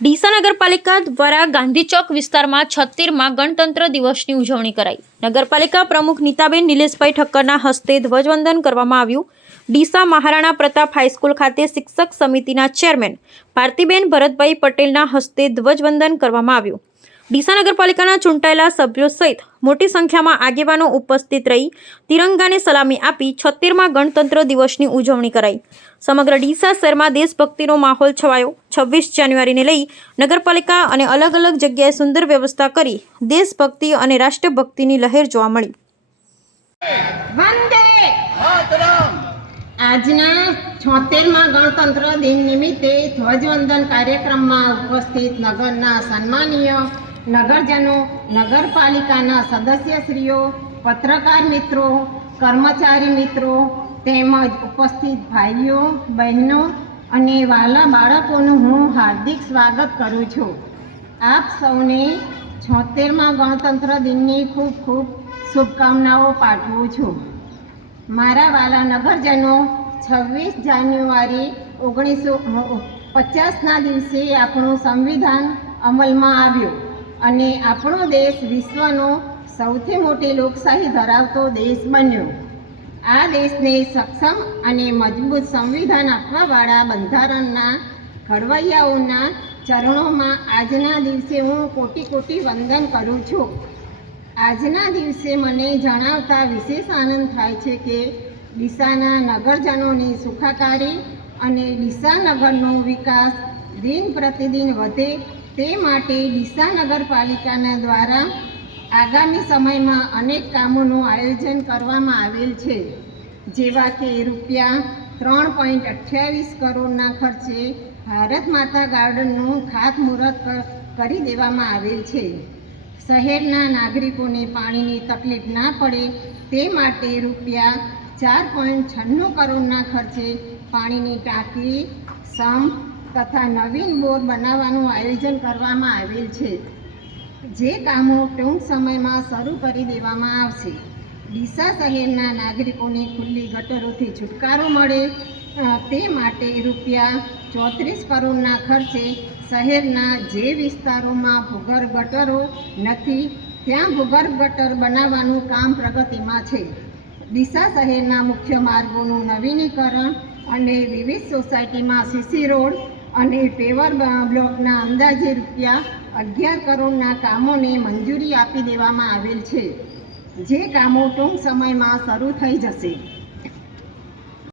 ડીસા નગરપાલિકા દ્વારા ગાંધી ચોક વિસ્તારમાં 76માં ગણતંત્ર દિવસની ઉજવણી કરાઈ। નગરપાલિકા પ્રમુખ નીતાબેન નિલેશભાઈ ઠક્કરના હસ્તે ધ્વજવંદન કરવામાં આવ્યું। ડીસા મહારાણા પ્રતાપ હાઈસ્કૂલ ખાતે શિક્ષક સમિતિના ચેરમેન ભારતીબેન ભરતભાઈ પટેલના હસ્તે ધ્વજવંદન કરવામાં આવ્યું। ડીસા નગરપાલિકાના ચૂંટાયેલા સભ્યો સહિત મોટી સંખ્યામાં આગેવાનો ઉપસ્થિત રહી તિરંગાને સલામી આપી 76માં ગણતંત્ર દિવસની ઉજવણી કરાઈ। સમગ્ર ડીસા શહેરમાં દેશભક્તિનો માહોલ છવાયો। 26 જાન્યુઆરીને લઈ નગરપાલિકા અને અલગ અલગ જગ્યાએ સુંદર વ્યવસ્થા કરી દેશભક્તિ અને રાષ્ટ્રભક્તિની લહેર જોવા મળી। આજના 76મા ગણતંત્ર દિન નિમિત્તે ધ્વજવંદન કાર્યક્રમમાં ઉપસ્થિત નગરના સન્માનીય નગરજનો, નગરપાલિકાના સદસ્યશ્રીઓ, પત્રકાર મિત્રો, કર્મચારી મિત્રો તેમજ ઉપસ્થિત ભાઈઓ, બહેનો અને વહાલા બાળકોનું હું હાર્દિક સ્વાગત કરું છું। આપ સૌને 76મા ગણતંત્ર દિનની ખૂબ ખૂબ શુભકામનાઓ પાઠવું છું। મારા વાલા નગરજનો, 26 જાન્યુઆરી 1950ના દિવસે આપણું સંવિધાન અમલમાં આવ્યું અને આપણો દેશ વિશ્વનો સૌથી મોટી લોકશાહી ધરાવતો દેશ બન્યો। આ દેશને સક્ષમ અને મજબૂત સંવિધાન આપવાવાળા બંધારણના ઘડવૈયાઓના ચરણોમાં આજના દિવસે હું કોટી કોટી વંદન કરું છું। આજના દિવસે મને જણાવતા વિશેષ આનંદ થાય છે કે ડીસાના નગરજનોની સુખાકારી અને ડીસા નગરનો વિકાસ દિન પ્રતિદિન વધે તે માટે ડીસા નગરપાલિકાના દ્વારા આગામી સમયમાં અનેક કામોનું આયોજન કરવામાં આવેલ છે, જેવા કે રૂપિયા 3.28 કરોડના ખર્ચે ભારત માતા ગાર્ડનનું ખાતમુહૂર્ત કરી દેવામાં આવેલ છે। શહેરના નાગરિકોને પાણીની તકલીફ ના પડે તે માટે રૂપિયા 4.96 કરોડના ખર્ચે પાણીની ટાંકી, સંપ તથા નવીન બોર બનાવવાનું આયોજન કરવામાં આવેલ છે, જે કામો ટૂંક સમયમાં શરૂ કરી દેવામાં આવશે। ડીસા શહેરના નાગરિકોને ખુલ્લી ગટરોથી છુટકારો મળે તે માટે રૂપિયા 34 કરોડના ખર્ચે શહેરના જે વિસ્તારોમાં ભૂગર્ભ ગટરો નથી ત્યાં ભૂગર્ભ ગટર બનાવવાનું કામ પ્રગતિમાં છે। ડીસા શહેરના મુખ્ય માર્ગોનું નવીનીકરણ અને વિવિધ સોસાયટીમાં સીસી રોડ અને પેવર બ્લોકના અંદાજે રૂપિયા 11 કરોડના કામોને મંજૂરી આપી દેવામાં આવેલ છે, જે કામો ટૂંક સમયમાં શરૂ થઈ જશે।